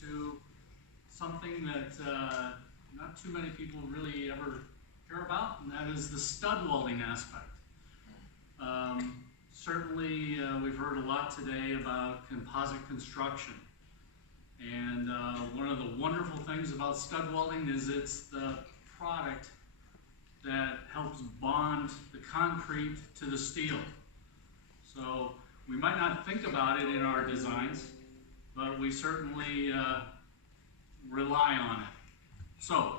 to something that not too many people really ever hear about, and that is the stud welding aspect. Certainly, we've heard a lot today about composite construction. And one of the wonderful things about stud welding is it's the product that helps bond the concrete to the steel. So we might not think about it in our designs, but we certainly rely on it. So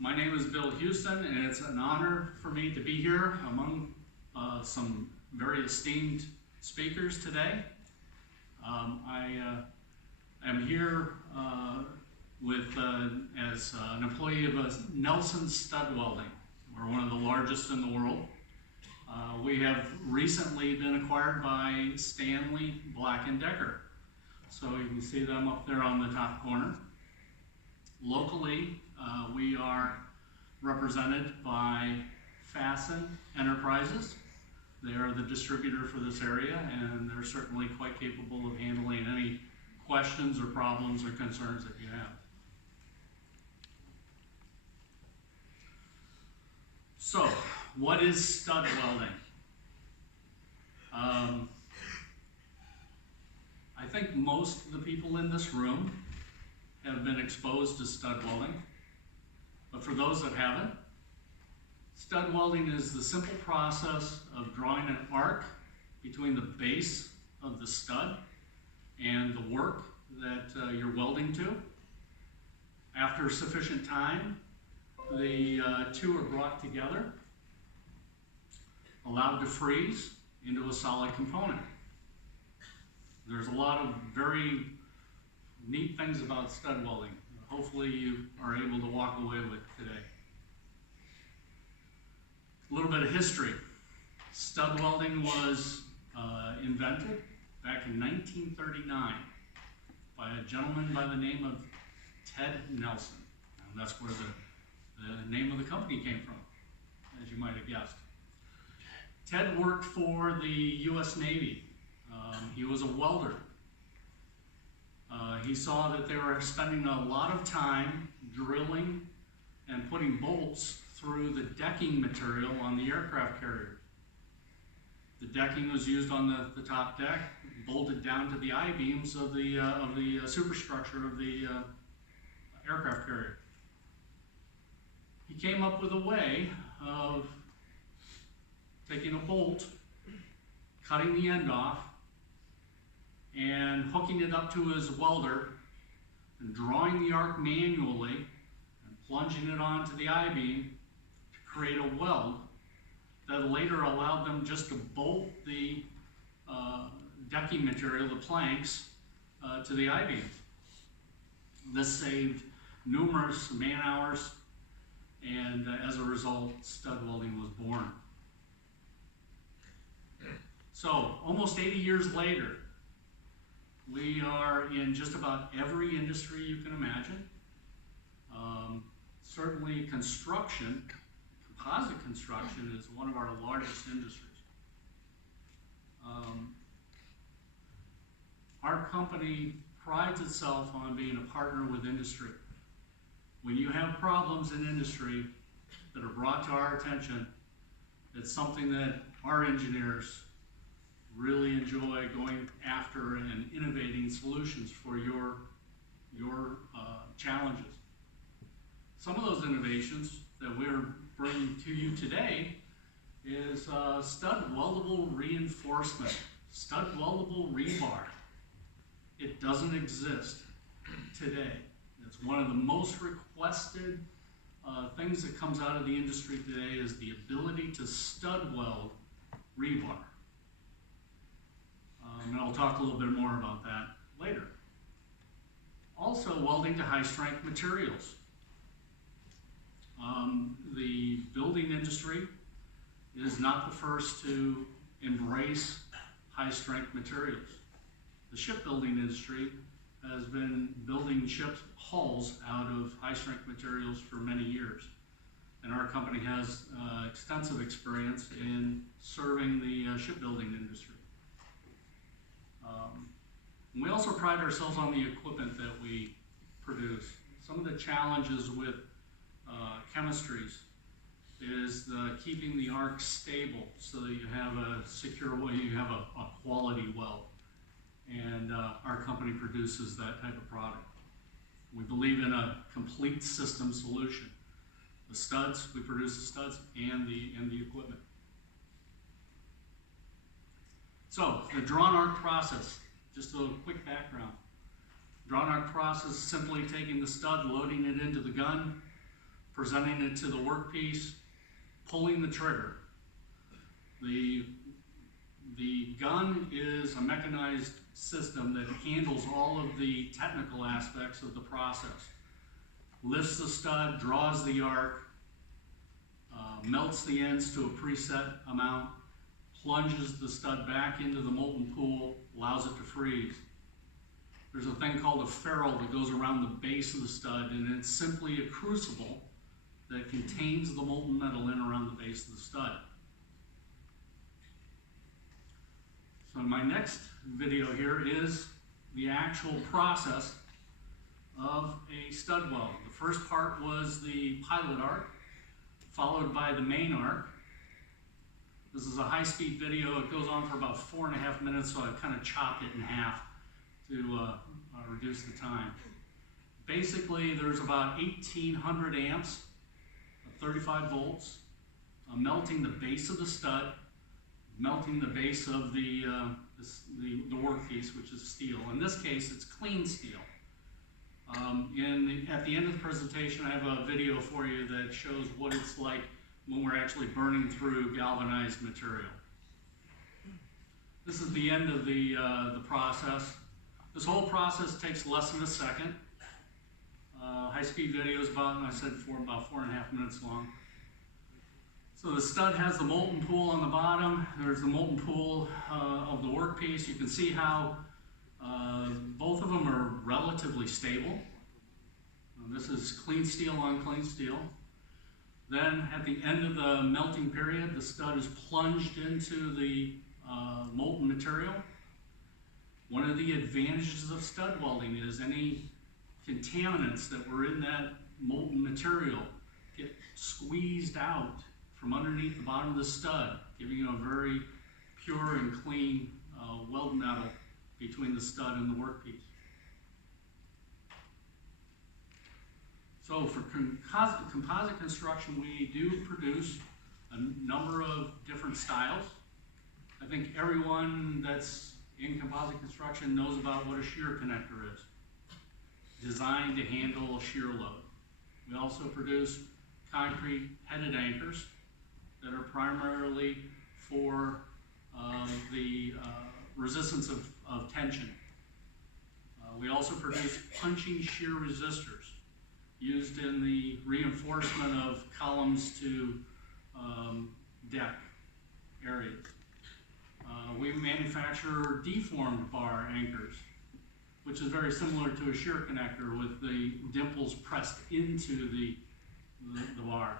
my name is Bill Houston, and it's an honor for me to be here among some very esteemed speakers today. I am here as an employee of Nelson Stud Welding. We're one of the largest in the world. We have recently been acquired by Stanley Black & Decker. So you can see them up there on the top corner. Locally, we are represented by Fasten Enterprises. They are the distributor for this area, and they're certainly quite capable of handling any questions or problems or concerns that you have. So, what is stud welding? I think most of the people in this room have been exposed to stud welding, but for those that haven't, stud welding is the simple process of drawing an arc between the base of the stud and the work that you're welding to. After sufficient time, the two are brought together, allowed to freeze into a solid component. There's a lot of very neat things about stud welding. Hopefully you are able to walk away with today. A little bit of history. Stud welding was invented back in 1939 by a gentleman by the name of Ted Nelson. And that's where the name of the company came from, as you might have guessed. Ted worked for the U.S. Navy. He was a welder. He saw that they were spending a lot of time drilling and putting bolts through the decking material on the aircraft carrier. The decking was used on the top deck, bolted down to the I-beams of the superstructure of the aircraft carrier. He came up with a way of taking a bolt, cutting the end off, and hooking it up to his welder, and drawing the arc manually, and plunging it onto the I-beam to create a weld that later allowed them just to bolt the decking material, the planks, to the I-beams. This saved numerous man hours, and as a result, stud welding was born. So, almost 80 years later, we are in just about every industry you can imagine. Certainly construction, composite construction, is one of our largest industries. Our company prides itself on being a partner with industry. When you have problems in industry that are brought to our attention, it's something that our engineers really enjoy going after and innovating solutions for your challenges. Some of those innovations that we're bringing to you today is stud weldable reinforcement, stud weldable rebar. It doesn't exist today. It's one of the most requested things that comes out of the industry today is the ability to stud weld rebar. And I'll talk a little bit more about that later. Also, welding to high-strength materials. The building industry is not the first to embrace high-strength materials. The shipbuilding industry has been building ship hulls out of high-strength materials for many years. And our company has extensive experience in serving the shipbuilding industry. We also pride ourselves on the equipment that we produce. Some of the challenges with chemistries is keeping the arc stable so that you have a secure way, you have a quality weld. And our company produces that type of product. We believe in a complete system solution. The studs, we produce the studs and the equipment. So, the drawn arc process, just a quick background. Drawn arc process is simply taking the stud, loading it into the gun, presenting it to the workpiece, pulling the trigger. The gun is a mechanized system that handles all of the technical aspects of the process. Lifts the stud, draws the arc, melts the ends to a preset amount, plunges the stud back into the molten pool, allows it to freeze. There's a thing called a ferrule that goes around the base of the stud, and it's simply a crucible that contains the molten metal in around the base of the stud. So my next video here is the actual process of a stud weld. The first part was the pilot arc, followed by the main arc. This is a high-speed video. It goes on for about 4.5 minutes, so I kind of chopped it in half to reduce the time. Basically, there's about 1,800 amps, 35 volts, melting the base of the stud, melting the base of the workpiece, which is steel. In this case, it's clean steel. At the end of the presentation, I have a video for you that shows what it's like when we're actually burning through galvanized material. This is the end of the process. This whole process takes less than a second. High-speed video is about 4.5 minutes long. So the stud has the molten pool on the bottom. There's the molten pool of the workpiece. You can see how both of them are relatively stable. This is clean steel on clean steel. Then at the end of the melting period, the stud is plunged into the molten material. One of the advantages of stud welding is any contaminants that were in that molten material get squeezed out from underneath the bottom of the stud, giving you a very pure and clean weld metal between the stud and the workpiece. So for composite construction, we do produce a number of different styles. I think everyone that's in composite construction knows about what a shear connector is, designed to handle a shear load. We also produce concrete headed anchors that are primarily for the resistance of tension. We also produce punching shear resistors used in the reinforcement of columns to deck areas. We manufacture deformed bar anchors, which is very similar to a shear connector with the dimples pressed into the bar.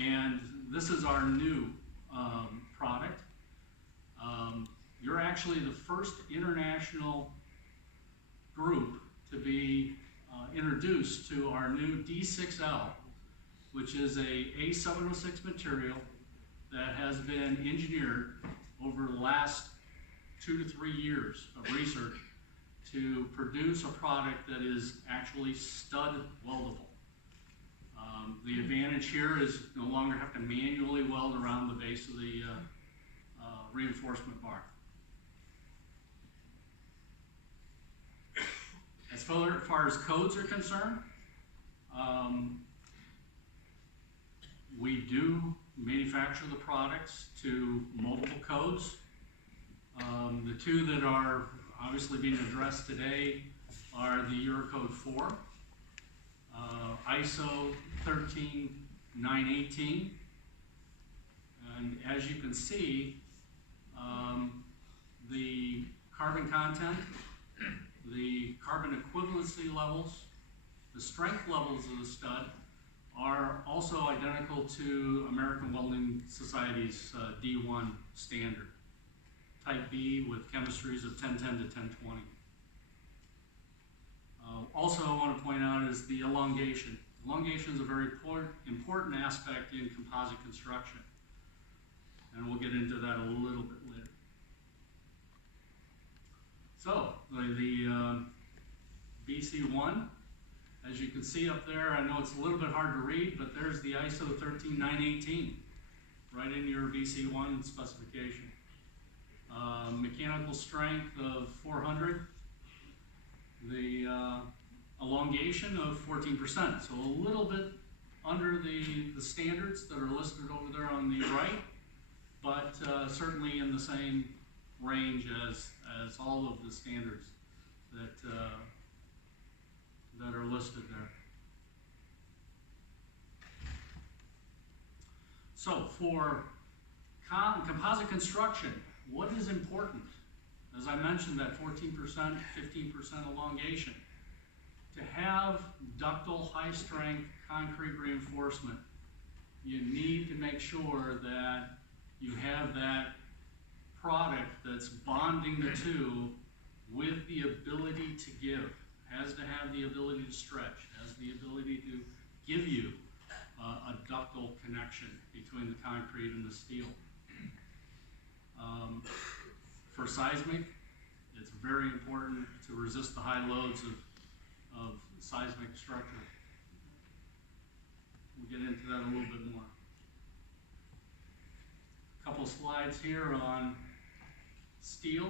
And this is our new product. You're actually the first international group to be introduced to our new D6L, which is a A706 material that has been engineered over the last 2 to 3 years of research to produce a product that is actually stud weldable. The advantage here is no longer have to manually weld around the base of the reinforcement bar. As far as codes are concerned, we do manufacture the products to multiple codes. The two that are obviously being addressed today are the Eurocode 4, ISO 13918, and as you can see, the carbon content, the carbon equivalency levels, the strength levels of the stud are also identical to American Welding Society's D1 standard, type B with chemistries of 1010 to 1020. Also, I want to point out is the elongation. Elongation is a very important aspect in composite construction, and we'll get into that a little bit later. So, the BC1, as you can see up there, I know it's a little bit hard to read, but there's the ISO 13918 right in your BC1 specification. Mechanical strength of 400, the elongation of 14%, so a little bit under the standards that are listed over there on the right, but certainly in the same range as all of the standards that are listed there. So for composite construction, what is important? As I mentioned, that 14%, 15% elongation. To have ductile, high-strength concrete reinforcement, you need to make sure that you have that product that's bonding the two with the ability to give, has to have the ability to stretch, has the ability to give you a ductile connection between the concrete and the steel. For seismic, it's very important to resist the high loads of seismic structure. We'll get into that a little bit more. A couple slides here on steel.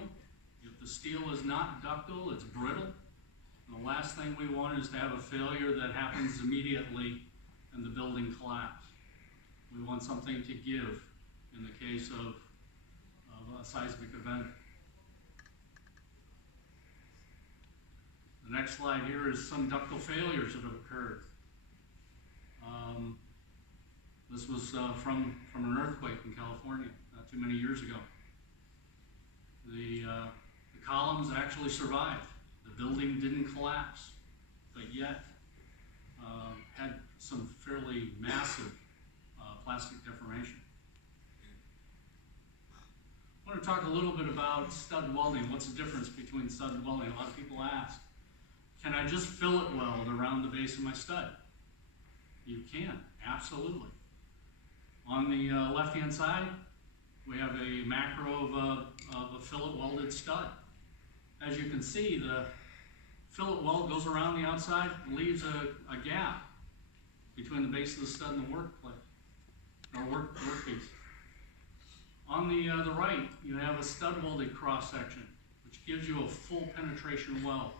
If the steel is not ductile, it's brittle. And the last thing we want is to have a failure that happens immediately and the building collapse. We want something to give in the case of a seismic event. The next slide here is some ductile failures that have occurred. This was from an earthquake in California not too many years ago. The columns actually survived. The building didn't collapse, but yet had some fairly massive plastic deformation. I want to talk a little bit about stud welding. What's the difference between stud and welding? A lot of people ask, can I just fillet weld around the base of my stud? You can, absolutely. On the left-hand side, we have a macro of a fillet welded stud. As you can see, the fillet weld goes around the outside and leaves a gap between the base of the stud and the workpiece. On the right, you have a stud welded cross section, which gives you a full penetration weld.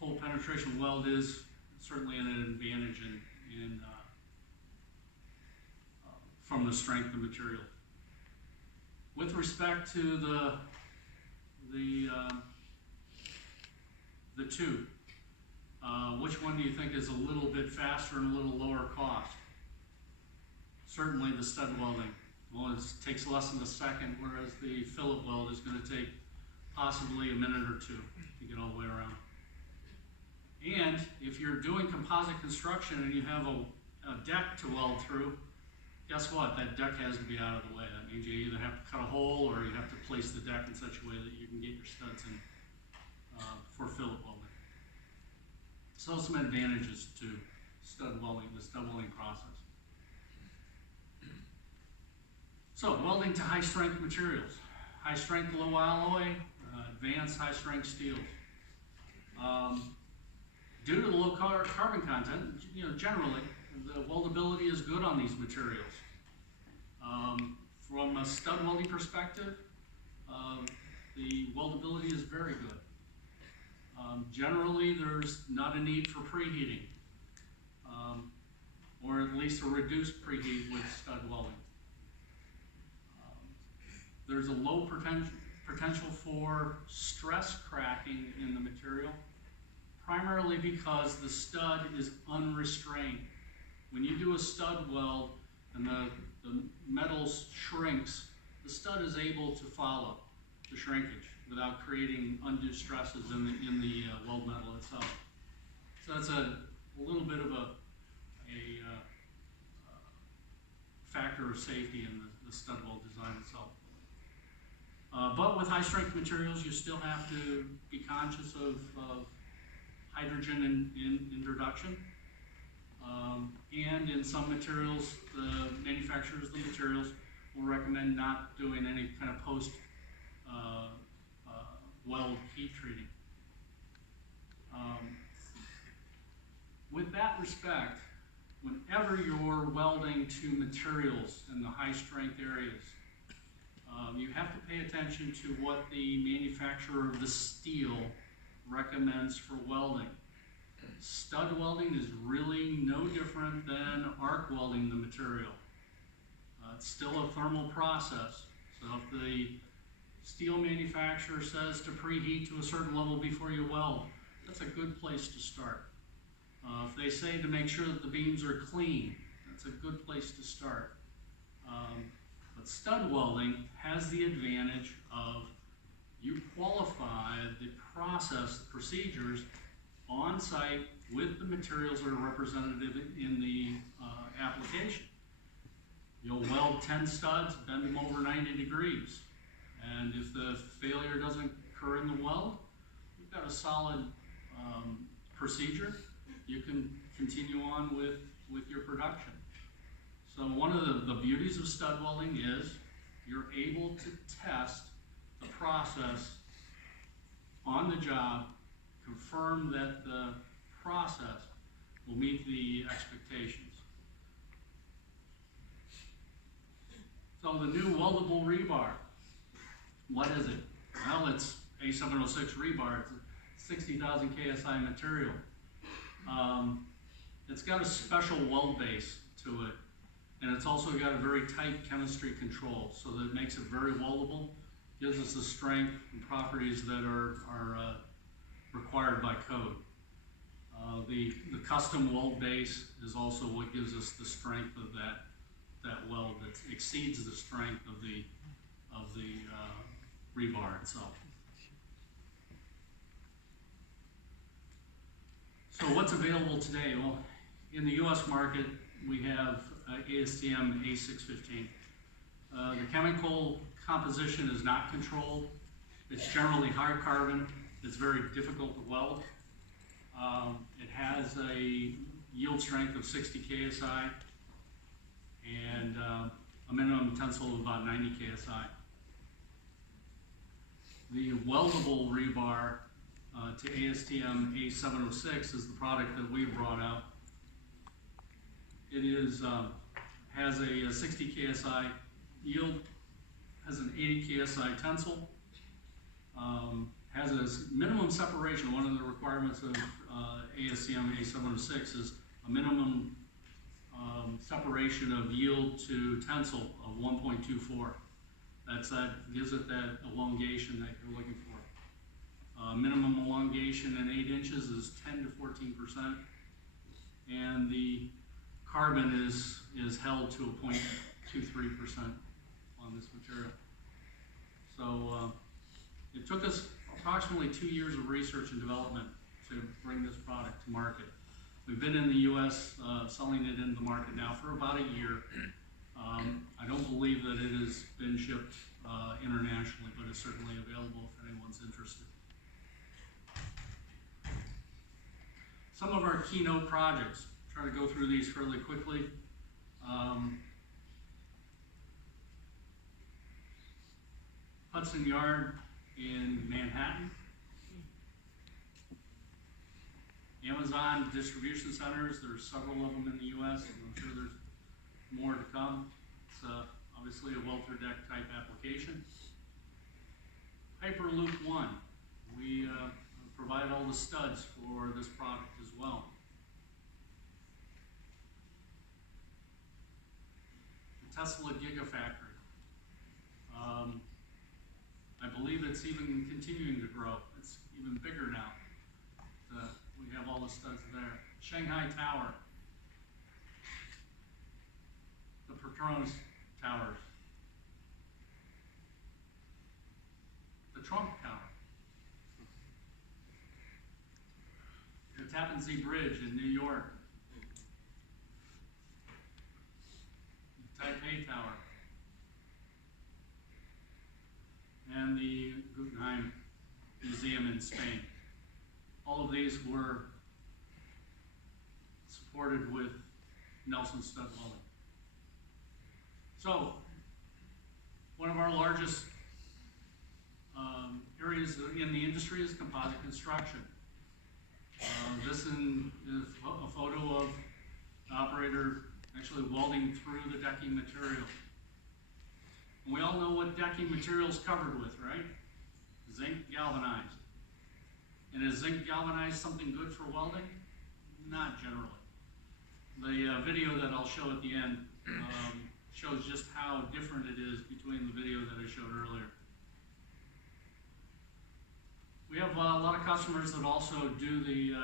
Full penetration weld is certainly an advantage from the strength of material. With respect to the two, which one do you think is a little bit faster and a little lower cost? Certainly the stud welding. Well, it takes less than a second, whereas the fillet weld is going to take possibly a minute or two to get all the way around. And if you're doing composite construction and you have a deck to weld through, guess what? That deck has to be out of the way. That means you either have to cut a hole or you have to place the deck in such a way that you can get your studs in for fillet welding. So some advantages to stud welding, the stud welding process. So welding to high strength materials. High strength low alloy, advanced high strength steels. Due to the low carbon content, generally, the weldability is good on these materials. From a stud welding perspective, the weldability is very good. Generally, there's not a need for preheating, or at least a reduced preheat with stud welding. There's a low potential for stress cracking in the material, primarily because the stud is unrestrained. When you do a stud weld and the metal shrinks, the stud is able to follow the shrinkage without creating undue stresses in the weld metal itself. So that's a little bit of a factor of safety in the stud weld design itself. But with high strength materials, you still have to be conscious of hydrogen introduction. And in some materials, the manufacturers of the materials will recommend not doing any kind of post weld heat treating. With that respect, whenever you're welding to materials in the high strength areas, you have to pay attention to what the manufacturer of the steel recommends for welding. Stud welding is really no different than arc welding the material. It's still a thermal process, so if the steel manufacturer says to preheat to a certain level before you weld, that's a good place to start. If they say to make sure that the beams are clean, that's a good place to start. But stud welding has the advantage of you qualify the process, the procedures on site with the materials that are representative in the application. You'll weld 10 studs, bend them over 90 degrees. And if the failure doesn't occur in the weld, you've got a solid procedure. You can continue on with your production. So one of the beauties of stud welding is you're able to test the process on the job, confirm that the process will meet the expectations. So the new weldable rebar, what is it? Well, it's A706 rebar. It's a 60,000 KSI material. It's got a special weld base to it, and it's also got a very tight chemistry control, so that it makes it very weldable, gives us the strength and properties that are required by code. The custom weld base is also what gives us the strength of that weld that exceeds the strength of the rebar itself. So what's available today? Well, in the U.S. market, we have ASTM A615. The chemical composition is not controlled. It's generally hard carbon. It's very difficult to weld. It has a yield strength of 60 KSI and a minimum tensile of about 90 KSI. The weldable rebar to ASTM A706 is the product that we brought out. It is has a 60 KSI yield, has an 80 KSI tensile, has a minimum separation. One of the requirements of ASTM A706 is a minimum separation of yield to tensile of 1.24. That gives it that elongation that you're looking for. Minimum elongation in 8 inches is 10 to 14%, and the carbon is held to a 0.23% on this material. So it took us approximately 2 years of research and development to bring this product to market. We've been in the U.S. Selling it in the market now for about a year. I don't believe that it has been shipped internationally, but it's certainly available if anyone's interested. Some of our keynote projects. Try to go through these fairly quickly. Hudson Yard in Manhattan. Amazon distribution centers, there's several of them in the U.S., and I'm sure there's more to come. It's obviously a welter deck type application. Hyperloop 1, we provide all the studs for this product as well. The Tesla Gigafactory. I believe it's even continuing to grow. It's even bigger now. We have all the studs there. Shanghai Tower. The Petronas Towers. The Trump Tower. The Tappan Zee Bridge in New York. The Taipei Tower. And the Guggenheim Museum in Spain. All of these were supported with Nelson Stud Welding. So, one of our largest areas in the industry is composite construction. This is a photo of the operator actually welding through the decking material. And we all know what decking material is covered with, right? Zinc galvanized. And is zinc galvanized something good for welding? Not generally. The video that I'll show at the end shows just how different it is between the video that I showed earlier. We have a lot of customers that also do the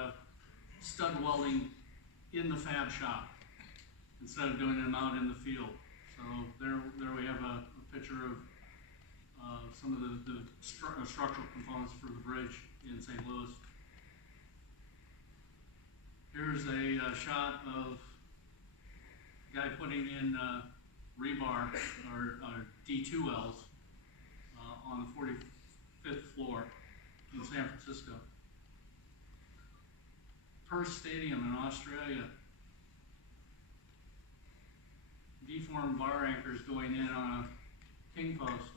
stud welding in the fab shop instead of doing them out in the field. So there we have a picture of some of the structural components for the bridge in St. Louis. Here's a shot of a guy putting in rebar or D2Ls on the 45th floor in San Francisco. Perth Stadium in Australia. Deformed bar anchors going in on a king post.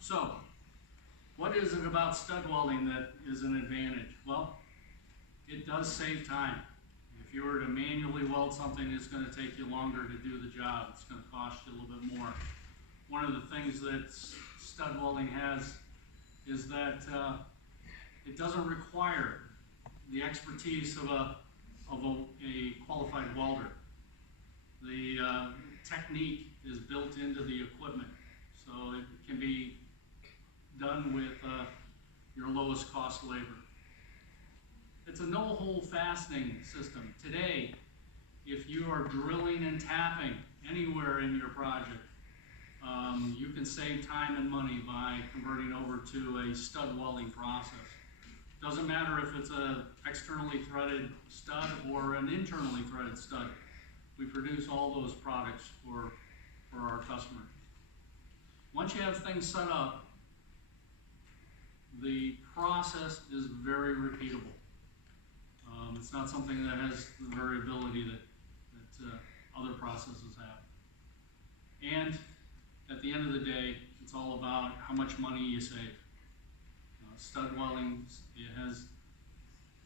So, what is it about stud welding that is an advantage? Well, it does save time. If you were to manually weld something, it's going to take you longer to do the job. It's going to cost you a little bit more. One of the things that stud welding has is that it doesn't require the expertise of a qualified welder. The technique is built into the equipment, so it can be done with your lowest cost labor. It's a no-hole fastening system. Today, if you are drilling and tapping anywhere in your project, you can save time and money by converting over to a stud welding process. Doesn't matter if it's an externally threaded stud or an internally threaded stud. We produce all those products for our customers. Once you have things set up, the process is very repeatable. It's not something that has the variability that other processes have. And at the end of the day, it's all about how much money you save. Stud welding, it has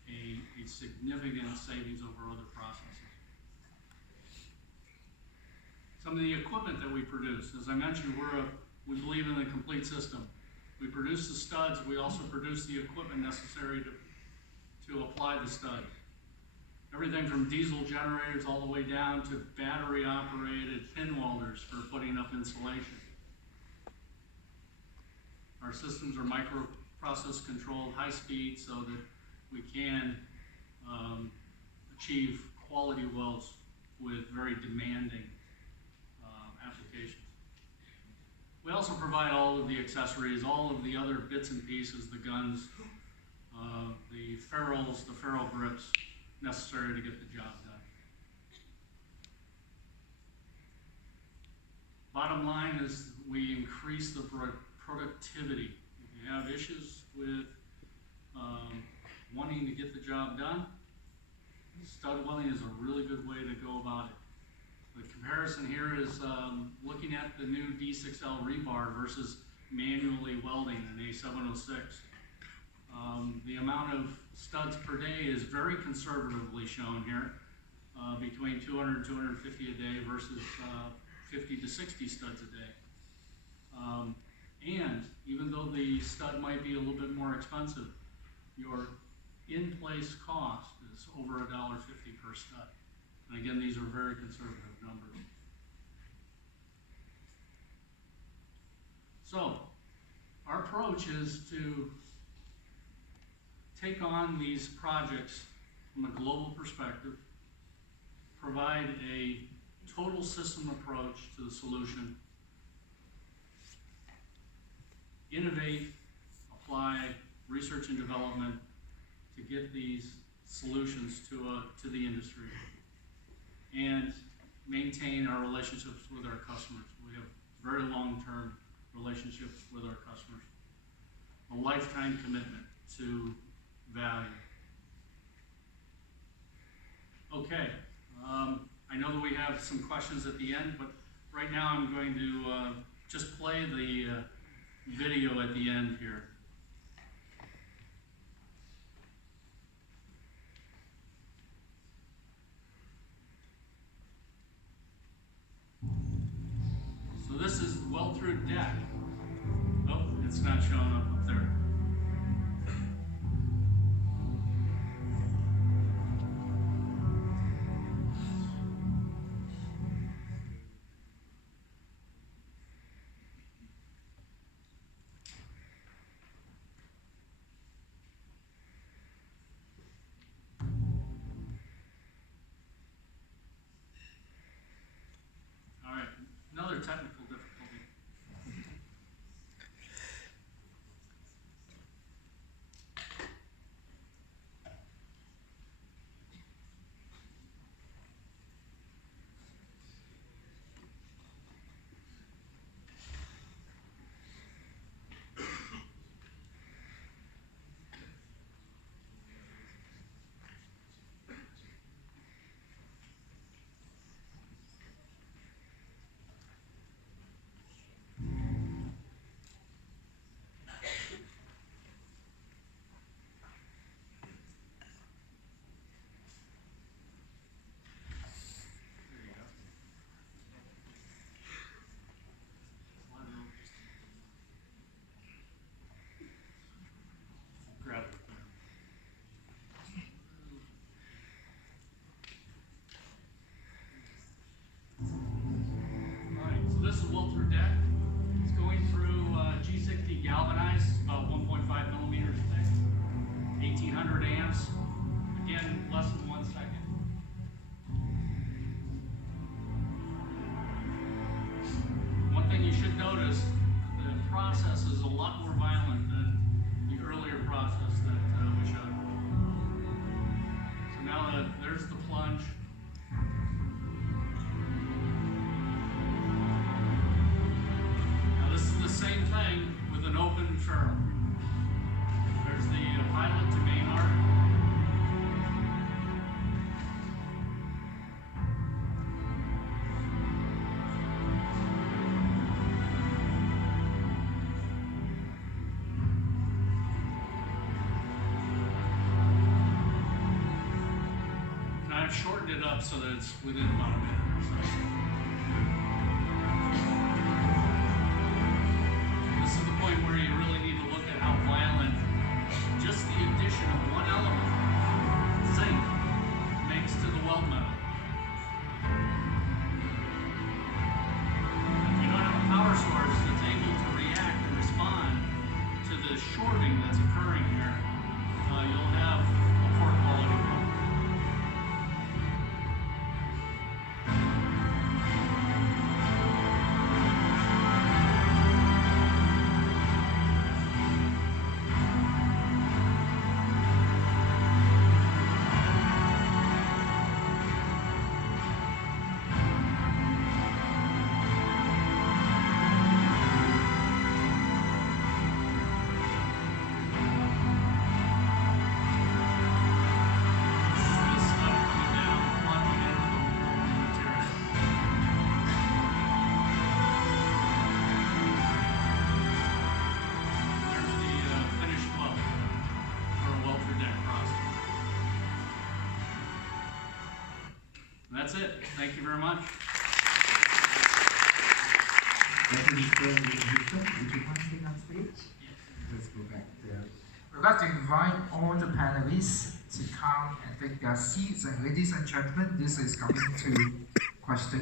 a significant savings over other processes. Some of the equipment that we produce, as I mentioned, we believe in the complete system. We produce the studs, we also produce the equipment necessary to apply the stud. Everything from diesel generators all the way down to battery operated pin welders for putting up insulation. Our systems are microprocess controlled, high speed, so that we can achieve quality welds with very demanding applications. We also provide all of the accessories, all of the other bits and pieces, the guns, the ferrules, the ferrule grips necessary to get the job done. Bottom line is we increase the productivity. If you have issues with wanting to get the job done, stud welding is a really good way to go about it. The comparison here is looking at the new D6L rebar versus manually welding an A706. The amount of studs per day is very conservatively shown here, between 200 and 250 a day versus 50 to 60 studs a day. And even though the stud might be a little bit more expensive, your in-place cost is over $1.50 per stud. And again, these are very conservative numbers. So, our approach is to take on these projects from a global perspective, provide a total system approach to the solution, innovate, apply research and development to get these solutions to the industry, and maintain our relationships with our customers. We have very long-term relationships with our customers. A lifetime commitment to value. Okay, I know that we have some questions at the end, but right now I'm going to just play the video at the end here. So this is weld-through deck. Oh, it's not showing up there. All right, another technical difficulty. Grab it there. All right, so this is weld-through deck. It's going through G60 galvanized, about 1.5 millimeters thick, 1800 amps. Again, less than 1 second. One thing you should notice, the process is a lot more violent than the earlier process that we showed. So now there's the plunge. Now this is the same thing with an open ferrule. There's the pilot to main arc. I've shortened it up so that it's within about a minute or so. This is the point where you really need to look at how violent just the addition of one element, zinc, makes to the weld metal. If you don't have a power source that's able to react and respond to the shorting that's occurring here, you'll have a poor quality weld. That's it. Thank you very much. Thank you, Mr. Victor. Would you mind staying on stage? Let's go back there. We'd like to invite all the panelists to come and take their seats. And ladies and gentlemen, this is coming to question.